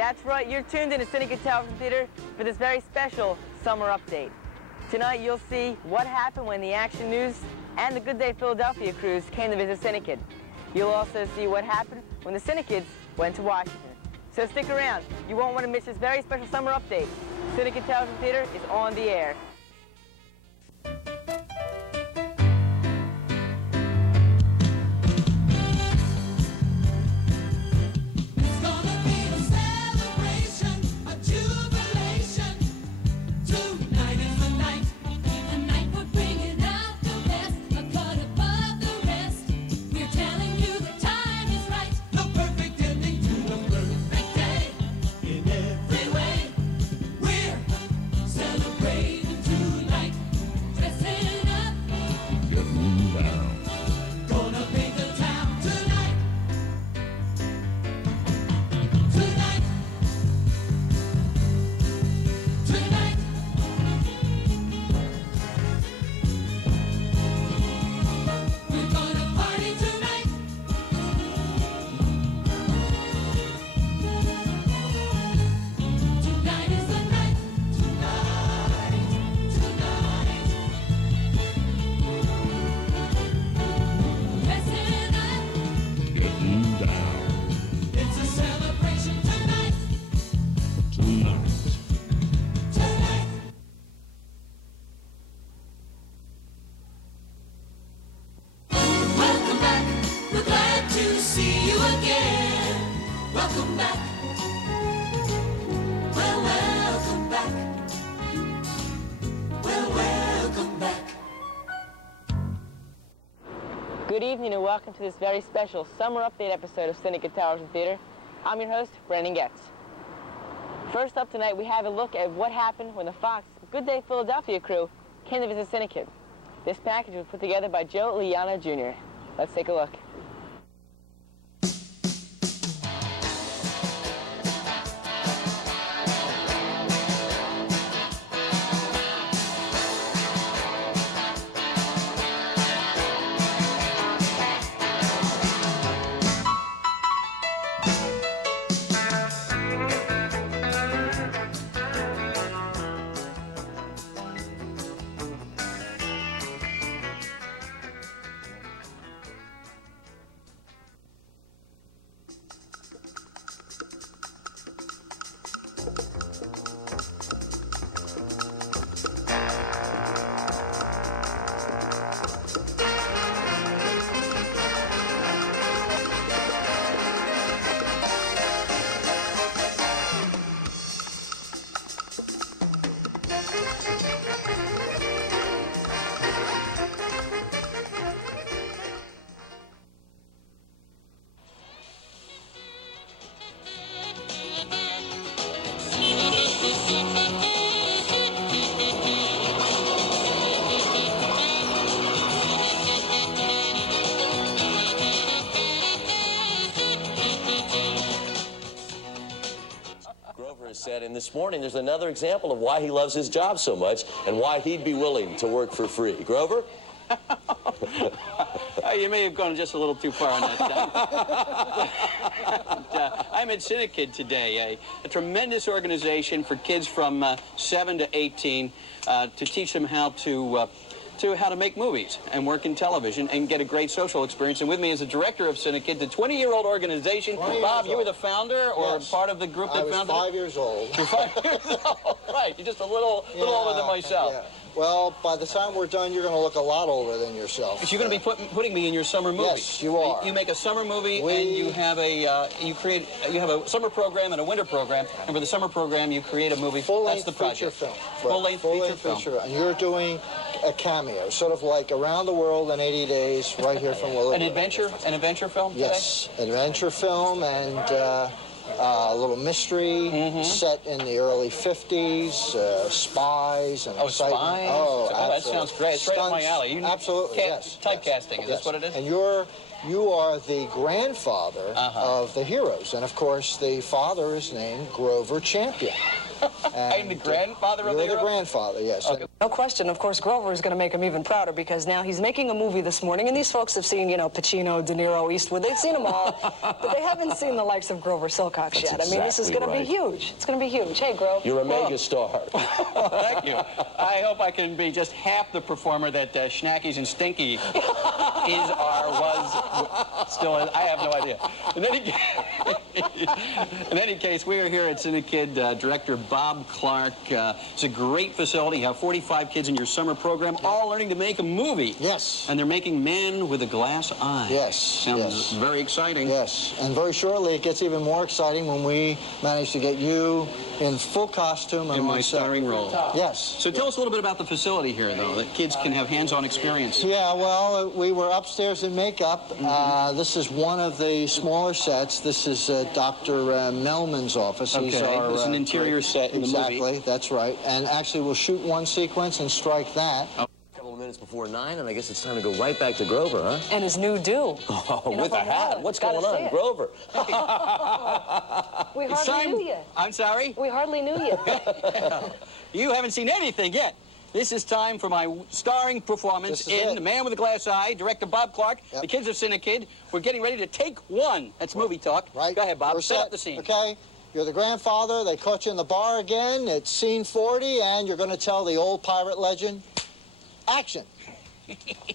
That's right, you're tuned in to CINEKYD Television Theater for this very special summer update. Tonight you'll see what happened when the Action News and the Good Day Philadelphia crews came to visit CINEKYD. You'll also see what happened when the CINEKYDs went to Washington. So stick around, you won't want to miss this very special summer update. CINEKYD Television Theater is on the air. Good evening and welcome to this very special summer update episode of CINEKYD Television Theater. I'm your host, Brandon Getz. First up tonight, we have a look at what happened when the Fox Good Day Philadelphia crew came to visit CINEKYD. This package was put together by Joe Liana Jr. Let's take a look. Said, and this morning there's another example of why he loves his job so much and why he'd be willing to work for free. Grover? You may have gone just a little too far on that. I'm at CINEKYD today, a tremendous organization for kids from 7 to 18 to teach them how to make movies and work in television and get a great social experience. And with me is the director of CINEKYD, the 20-year-old organization. Bob, you were the founder or part of the group that founded it? I was 5 years old. You're 5 years old, right. You're just a little older than myself. Yeah. Well, by the time we're done, you're going to look a lot older than yourself. But you're going to be putting me in your summer movie. Yes, you are. You make a summer movie, and you have a summer program and a winter program. And for the summer program, you create a movie. That's the project. Feature film. Full-length feature film. And you're doing a cameo, sort of like Around the World in 80 Days, right here from Willowbrook. An adventure film today? Yes, adventure film and a little mystery set in the early 50s, spies and excitement. Spies? Oh, that sounds great. It's right up my alley. Absolutely, yes. Typecasting, is this what it is? And you're you are the grandfather of the heroes. And of course, the father is named Grover Champion. I'm the grandfather of the You're the hero? grandfather, yes. Okay. No question. Of course, Grover is going to make him even prouder because now he's making a movie this morning, and these folks have seen, you know, Pacino, De Niro, Eastwood. They've seen them all, but they haven't seen the likes of Grover Silcox yet. I mean, this is exactly going to be huge. It's going to be huge. Hey, Grove. You're a mega star. Thank you. I hope I can be just half the performer that Schnackies and Stinky is, or was, still is. I have no idea. In any case, we are here at CINEKYD. Director Bob Clark. It's a great facility. You have 45 kids in your summer program, all learning to make a movie. Yes. And they're making Man with a Glass Eye. Yes. Sounds very exciting. Yes, and very shortly it gets even more exciting when we manage to get you in full costume and In my on set. starring role. Yes. So tell us a little bit about the facility here, though, that kids can have hands-on experience. Yeah, well, we were upstairs in makeup. This is one of the smaller sets. This is Dr. Melman's office. Okay, He's our, there's an interior set in the movie. Exactly, that's right. And actually, we'll shoot one sequence and strike that. A couple of minutes before 9, and I guess it's time to go right back to Grover, huh? And his new do. Oh, You know, with a from hat. Holland. What's Gotta going see on, it. Grover? We It's hardly time. knew you. I'm sorry? We hardly knew you. You haven't seen anything yet. This is time for my starring performance This is in it. The Man with a Glass Eye, director Bob Clark, Yep. the kids of CINEKYD. We're getting ready to take one. That's movie talk. Right? Go ahead, Bob. We're Set set. up the scene. Okay. You're the grandfather. They caught you in the bar again. It's scene 40, and you're going to tell the old pirate legend. Action.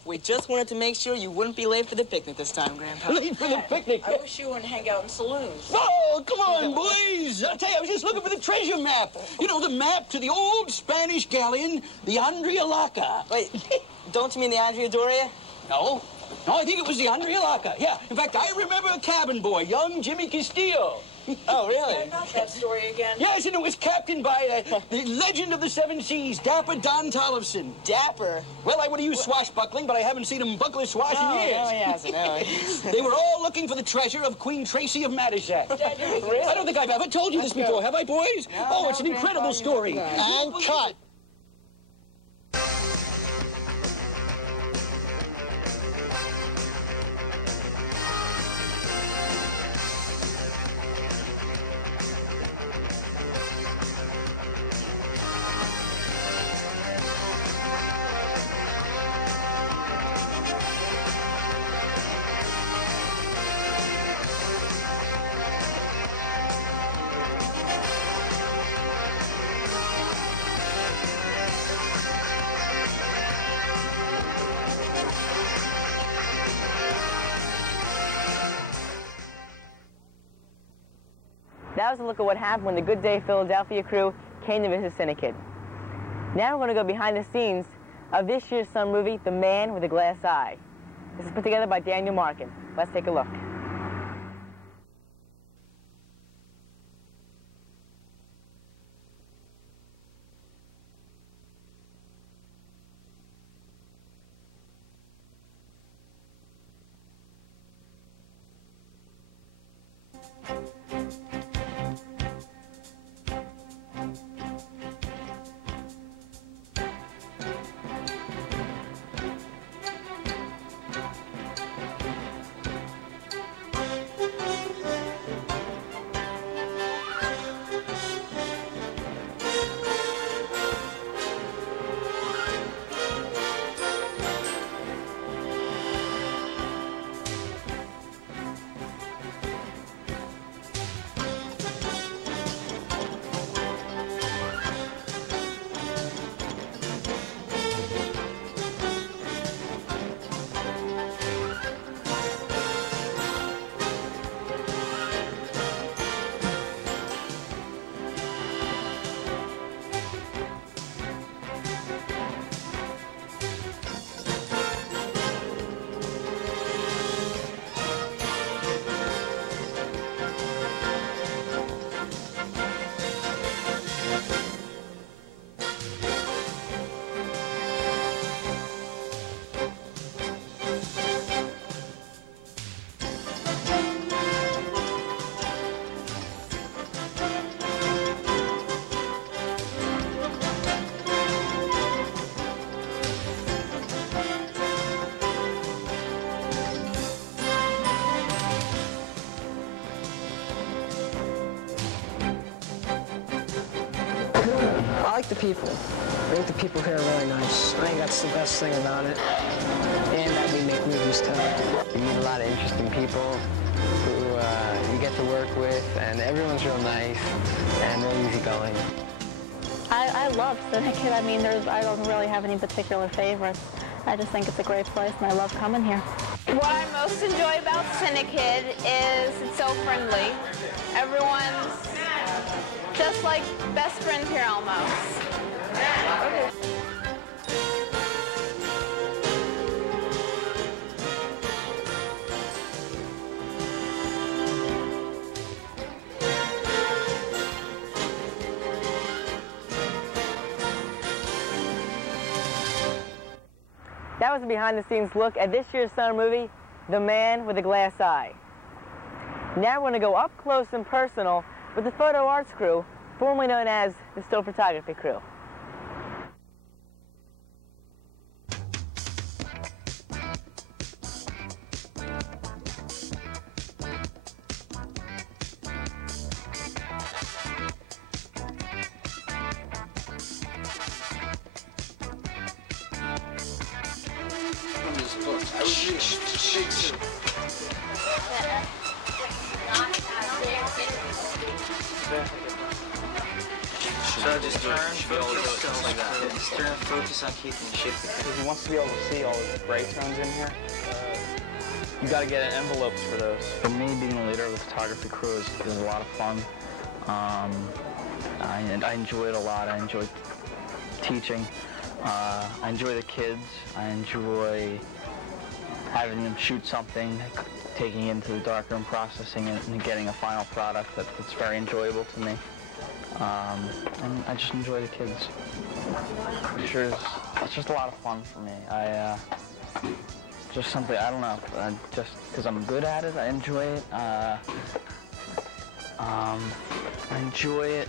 We just wanted to make sure you wouldn't be late for the picnic this time, Grandpa. Late for the picnic. I wish you wouldn't hang out in saloons. Oh, come on, boys. I'll tell you, I was just looking for the treasure map. You know, the map to the old Spanish galleon, the Andrialaca. Wait, don't you mean the Andrea Doria? No. No, I think it was the Andrialaca. Yeah. In fact, I remember a cabin boy, young Jimmy Castillo. Oh, really? Not that story again. Yes, and it was captained by the legend of the Seven Seas, Dapper Don Tollefson. Dapper. Well, I would have used swashbuckling, but I haven't seen him buckle his swash in years. No, he hasn't. No. They were all looking for the treasure of Queen Tracy of Madisat. Really? I don't think I've ever told you this before, have I, boys? Oh, it's an incredible story. And cut. That was a look at what happened when the Good Day Philadelphia crew came to visit CINEKYD. Now we're going to go behind the scenes of this year's summer movie, The Man with a Glass Eye. This is put together by Daniel Markin. Let's take a look. like the people. I think the people here are really nice. I think that's the best thing about it. And that we make movies too. You meet a lot of interesting people who you get to work with, and everyone's real nice and real easygoing. I love CINEKYD. I mean, I don't really have any particular favorites. I just think it's a great place, and I love coming here. What I most enjoy about CINEKYD is it's so friendly. Everyone's just like best friends here almost. That was a behind-the-scenes look at this year's summer movie, The Man with a Glass Eye. Now we're going to go up close and personal with the photo arts crew, formerly known as the still photography crew. So just turn focus like that. Just turn focus on keeping the shape. Because he wants to be able to see all the gray tones in here. You got to get envelopes for those. For me, being the leader of the photography crew is a lot of fun. I enjoy it a lot. I enjoy teaching. I enjoy the kids. I enjoy having them shoot something, taking it into the darkroom, processing it, and getting a final product that's very enjoyable to me. And I just enjoy the kids. It's just a lot of fun for me. Just something, I don't know, just because I'm good at it, I enjoy it. I enjoy it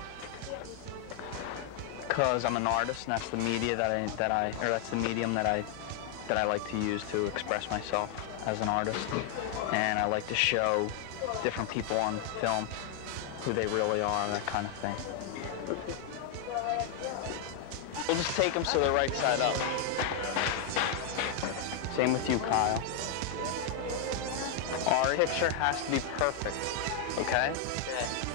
because I'm an artist, and that's the media that's the medium that I like to use to express myself as an artist. And I like to show different people on film who they really are, that kind of thing. We'll just take them so they're right side up. Same with you, Kyle. Our picture has to be perfect, okay?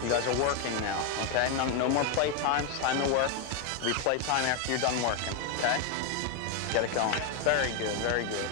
You guys are working now, okay? No more playtime, it's time to work. It'll be playtime after you're done working, okay? Get it going. Very good, very good.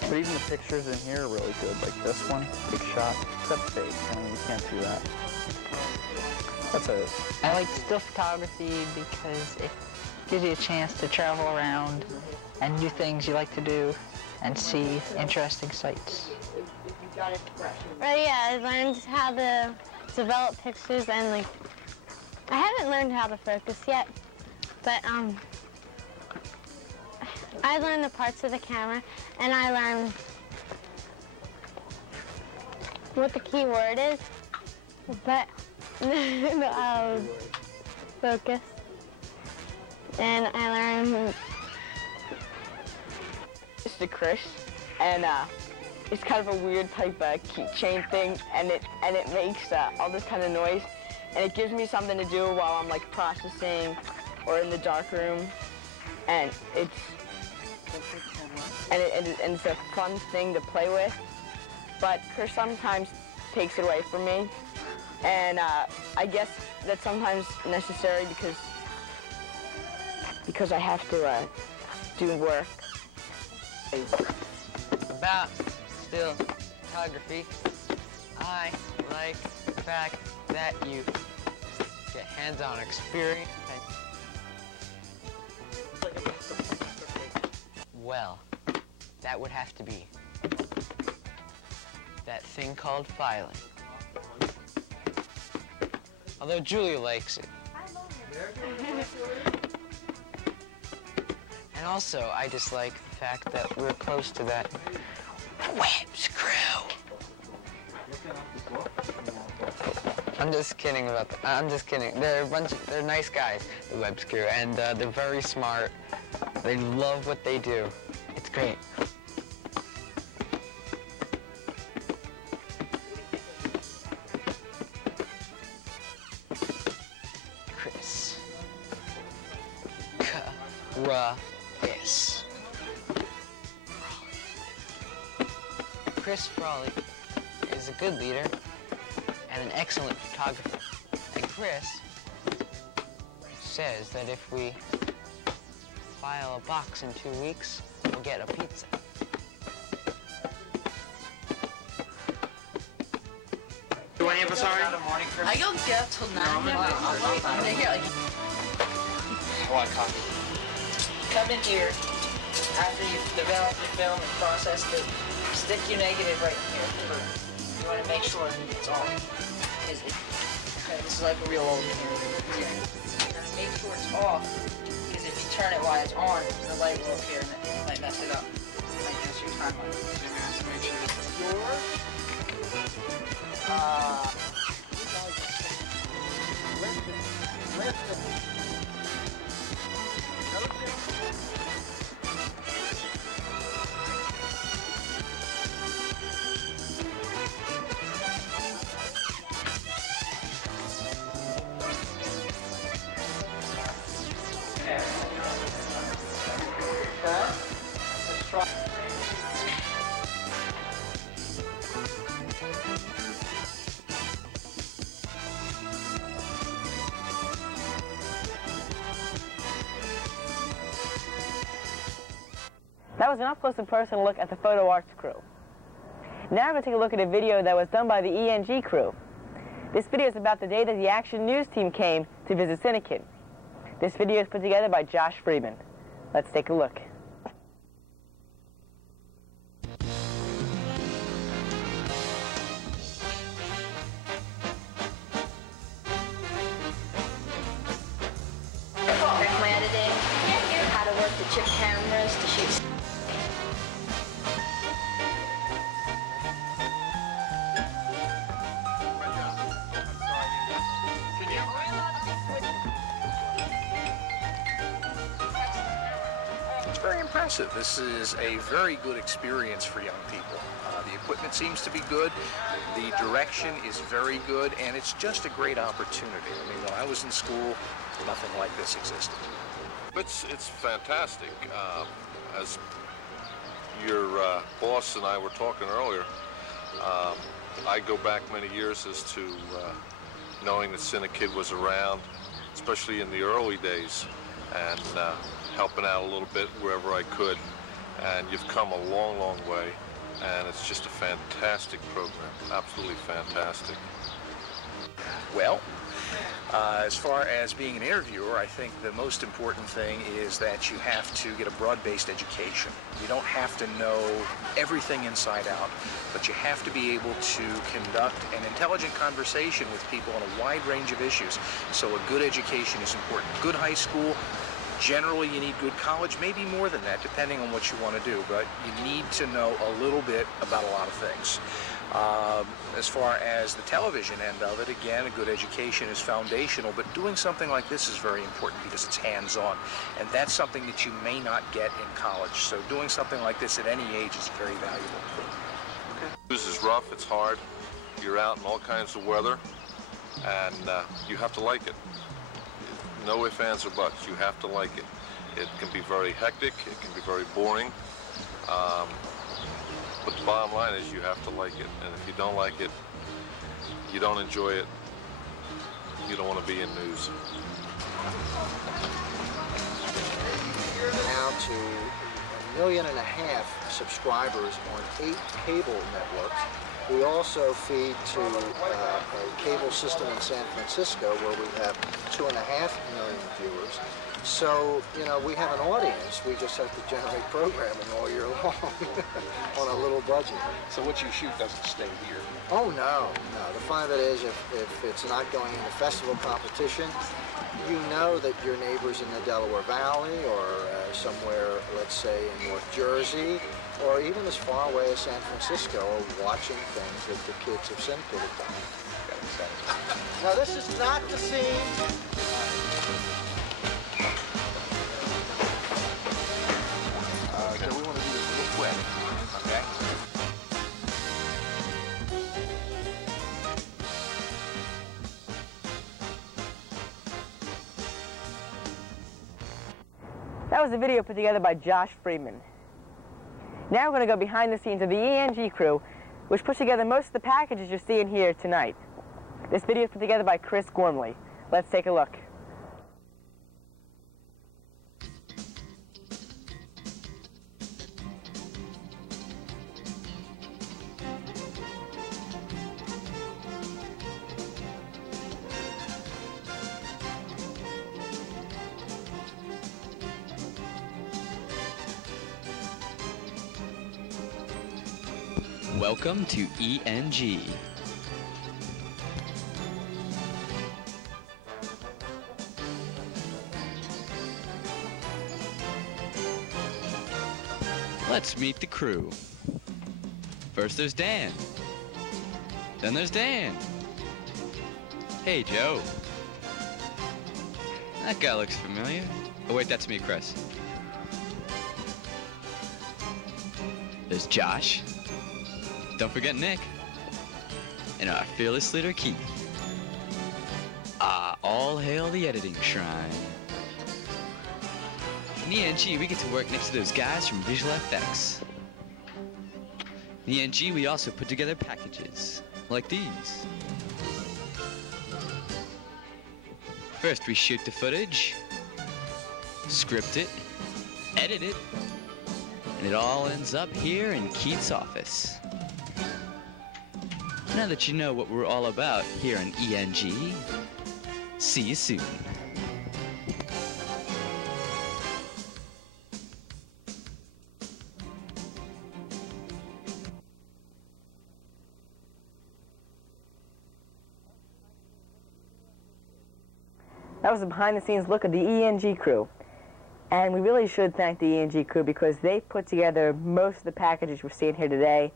But even the pictures in here are really good, like this one, big shot, except fake. I mean, you can't do that. That's it. I like still photography because it gives you a chance to travel around and do things you like to do and see interesting sights. Right, yeah, I learned how to develop pictures and I haven't learned how to focus yet, but I learned the parts of the camera, and I learned what the key word is, but focus. And I learned it's the Chris, and it's kind of a weird type of keychain thing, and it makes all this kind of noise, and it gives me something to do while I'm like processing or in the dark room, and it's a fun thing to play with, but Chris sometimes takes it away from me, and I guess that's sometimes necessary because I have to do work. About still photography, I like the fact that you get hands-on experience. Well, that would have to be that thing called filing. Although Julia likes it. And also, I just like the fact that we're close to that Webb's crew. I'm just kidding about that. I'm just kidding. They're nice guys, the Webb's crew, and they're very smart. They love what they do. It's great. Chris. K-R-A-S. Chris Frawley is a good leader and an excellent photographer. And Chris says that if we file a box in 2 weeks, we'll get a pizza. Do any of us already? I don't get till 9. Want coffee? Come in here after you've developed your film and processed it. Stick your negative right in here. You want to make sure it's on. Okay, this is like a real old here. You gotta make sure it's off, because if you turn it while it's on, the light will appear and it might mess it up. It might mess your timeline. So you're gonna have to make sure it's yours. That was an up-close and personal look at the Photo Arts crew. Now we're going to take a look at a video that was done by the ENG crew. This video is about the day that the Action News team came to visit CINEKYD. This video is put together by Josh Friedman. Let's take a look. That's my editing, how to work the chip cameras to shoot. It's very impressive. This is a very good experience for young people. The equipment seems to be good, the direction is very good, and it's just a great opportunity. I mean, when I was in school, nothing like this existed. It's fantastic. As your boss and I were talking earlier, I go back many years as to knowing that CINEKYD was around, especially in the early days, and helping out a little bit wherever I could. And you've come a long, long way, and it's just a fantastic program, absolutely fantastic. Well, as far as being an interviewer, I think the most important thing is that you have to get a broad-based education. You don't have to know everything inside out, but you have to be able to conduct an intelligent conversation with people on a wide range of issues. So a good education is important. Good high school, generally you need good college, maybe more than that, depending on what you want to do, but you need to know a little bit about a lot of things. As far as the television end of it, again, a good education is foundational, but doing something like this is very important because it's hands-on, and that's something that you may not get in college. So doing something like this at any age is very valuable. This is rough, it's hard, you're out in all kinds of weather, and you have to like it. No ifs, ands, or buts, you have to like it. It can be very hectic, it can be very boring, but the bottom line is you have to like it, and if you don't like it, you don't enjoy it, you don't want to be in news. Now to 1.5 million subscribers on 8 cable networks. We also feed to a cable system in San Francisco where we have 2.5 million viewers. So, you know, we have an audience. We just have to generate programming all year long on a little budget. So what you shoot doesn't stay here? Oh, no. The fun of it is if it's not going into festival competition, you know that your neighbors in the Delaware Valley or somewhere, let's say in North Jersey, or even as far away as San Francisco, are watching things that the kids of CINEKYD have done. Now this is not the scene. So we want to do this real quick, okay? That was a video put together by Josh Freeman. Now we're going to go behind the scenes of the ENG crew, which put together most of the packages you're seeing here tonight. This video is put together by Chris Gormley. Let's take a look. Welcome to ENG. Let's meet the crew. First there's Dan. Then there's Dan. Hey, Joe. That guy looks familiar. Oh wait, that's me, Chris. There's Josh. Don't forget Nick. And our fearless leader, Keith. All hail the editing shrine. In ENG, we get to work next to those guys from Visual FX. In ENG, we also put together packages, like these. First, we shoot the footage, script it, edit it, and it all ends up here in Keith's office. Now that you know what we're all about here in ENG, see you soon. That was a behind-the-scenes look at the ENG crew. And we really should thank the ENG crew because they put together most of the packages we're seeing here today.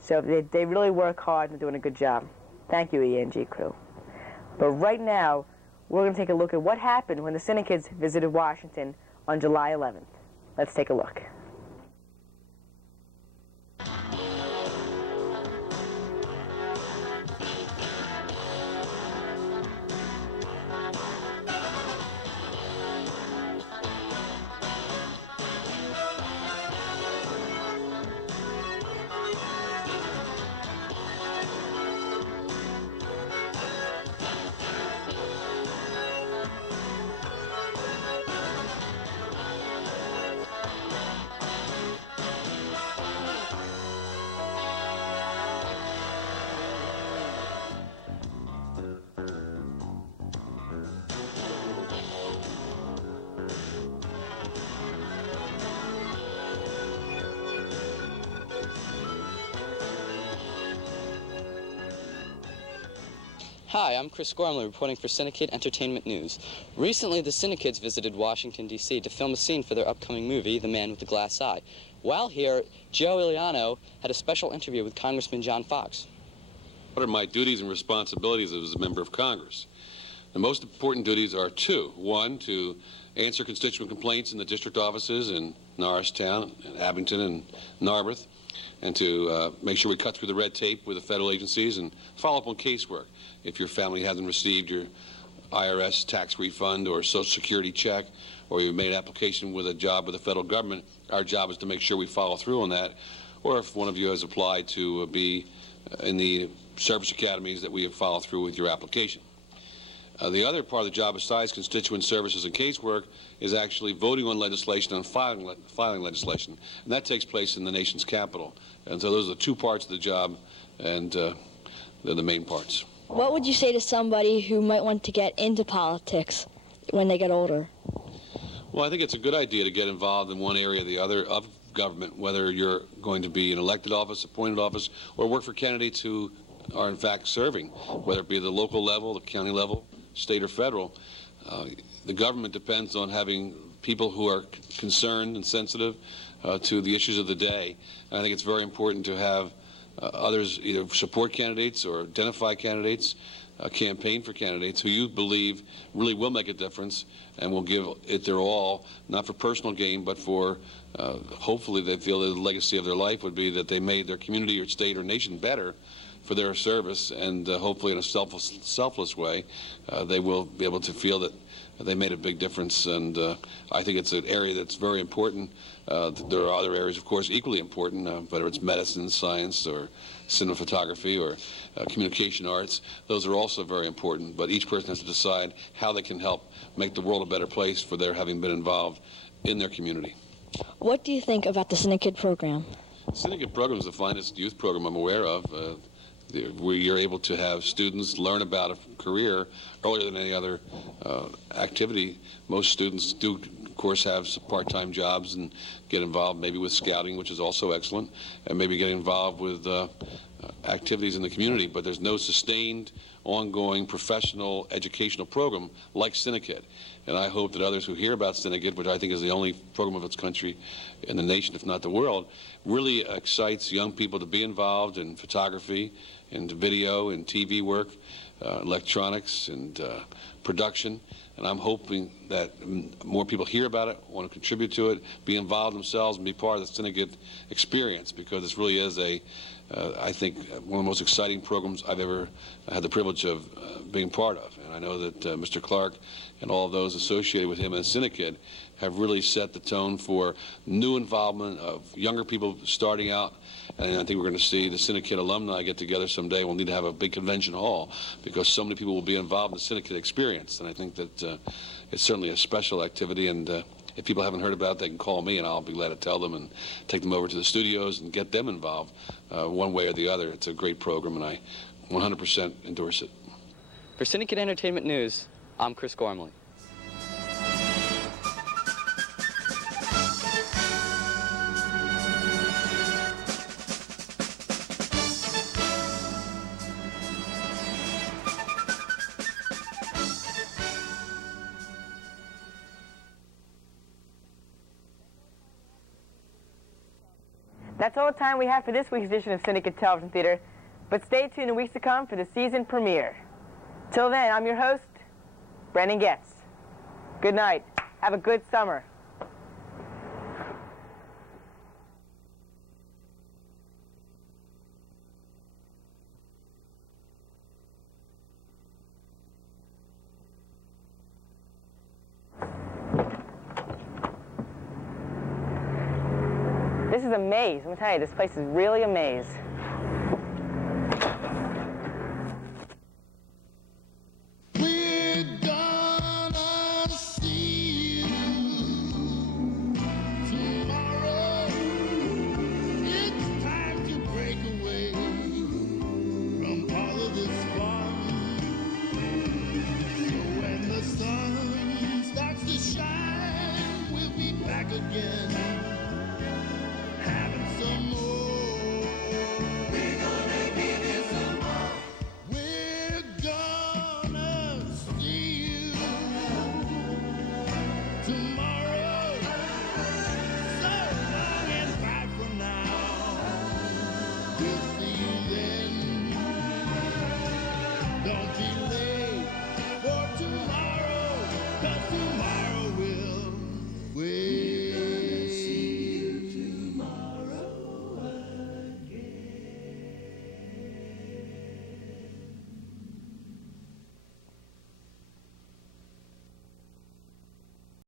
So they really work hard and are doing a good job. Thank you, ENG crew. But right now, we're going to take a look at what happened when the CINEKYDs visited Washington on July 11th. Let's take a look. Hi, I'm Chris Gormley reporting for CINEKYD Entertainment News. Recently, the CINEKYDs visited Washington, D.C. to film a scene for their upcoming movie, The Man with the Glass Eye. While here, Joe Iliano had a special interview with Congressman John Fox. What are my duties and responsibilities as a member of Congress? The most important duties are two. One, to answer constituent complaints in the district offices in Norristown, and Abington, and Narberth, and to make sure we cut through the red tape with the federal agencies and follow up on casework. If your family hasn't received your IRS tax refund or Social Security check, or you've made an application with a job with the federal government, our job is to make sure we follow through on that. Or if one of you has applied to be in the service academies, that we have followed through with your application. The other part of the job, besides constituent services and casework, is actually voting on legislation and filing legislation. And that takes place in the nation's capital. And so those are the two parts of the job, and they're the main parts. What would you say to somebody who might want to get into politics when they get older? Well, I think it's a good idea to get involved in one area or the other of government, whether you're going to be in elected office, appointed office, or work for candidates who are in fact serving, whether it be the local level, the county level, state or federal. The government depends on having people who are concerned and sensitive to the issues of the day. And I think it's very important to have others either support candidates or identify candidates, campaign for candidates who you believe really will make a difference and will give it their all, not for personal gain, but for hopefully they feel that the legacy of their life would be that they made their community or state or nation better for their service, and hopefully in a selfless way they will be able to feel that they made a big difference. And I think it's an area that's very important. There are other areas, of course, equally important, whether it's medicine, science, or cinematography, or communication arts. Those are also very important, but each person has to decide how they can help make the world a better place for their having been involved in their community. What do you think about the CINEKYD program? The CINEKYD program is the finest youth program I'm aware of, where you're able to have students learn about a career earlier than any other activity. Most students do, of course, have some part-time jobs and get involved maybe with scouting, which is also excellent, and maybe get involved with activities in the community, but there's no sustained, ongoing, professional, educational program like CINEKYD. And I hope that others who hear about CINEKYD, which I think is the only program of its country in the nation, if not the world, really excites young people to be involved in photography, and video, and TV work, electronics, and production. And I'm hoping that more people hear about it, want to contribute to it, be involved themselves, and be part of the CINEKYD experience, because this really is I think, one of the most exciting programs I've ever had the privilege of being part of. And I know that Mr. Clark and all of those associated with him at CINEKYD have really set the tone for new involvement of younger people starting out. And I think we're going to see the CINEKYD alumni get together someday. We'll need to have a big convention hall because so many people will be involved in the CINEKYD experience. And I think that it's certainly a special activity. And if people haven't heard about it, they can call me, and I'll be glad to tell them and take them over to the studios and get them involved one way or the other. It's a great program, and I 100% endorse it. For CINEKYD Entertainment News, I'm Chris Gormley. That's all the time we have for this week's edition of CINEKYD Television Theater, but stay tuned in weeks to come for the season premiere. Till then, I'm your host, Brendan Getz. Good night. Have a good summer. This is a maze. I'm going to tell you, this place is really a maze. We're gonna see you tomorrow. It's time to break away from all of this fun. So when the sun starts to shine, we'll be back again.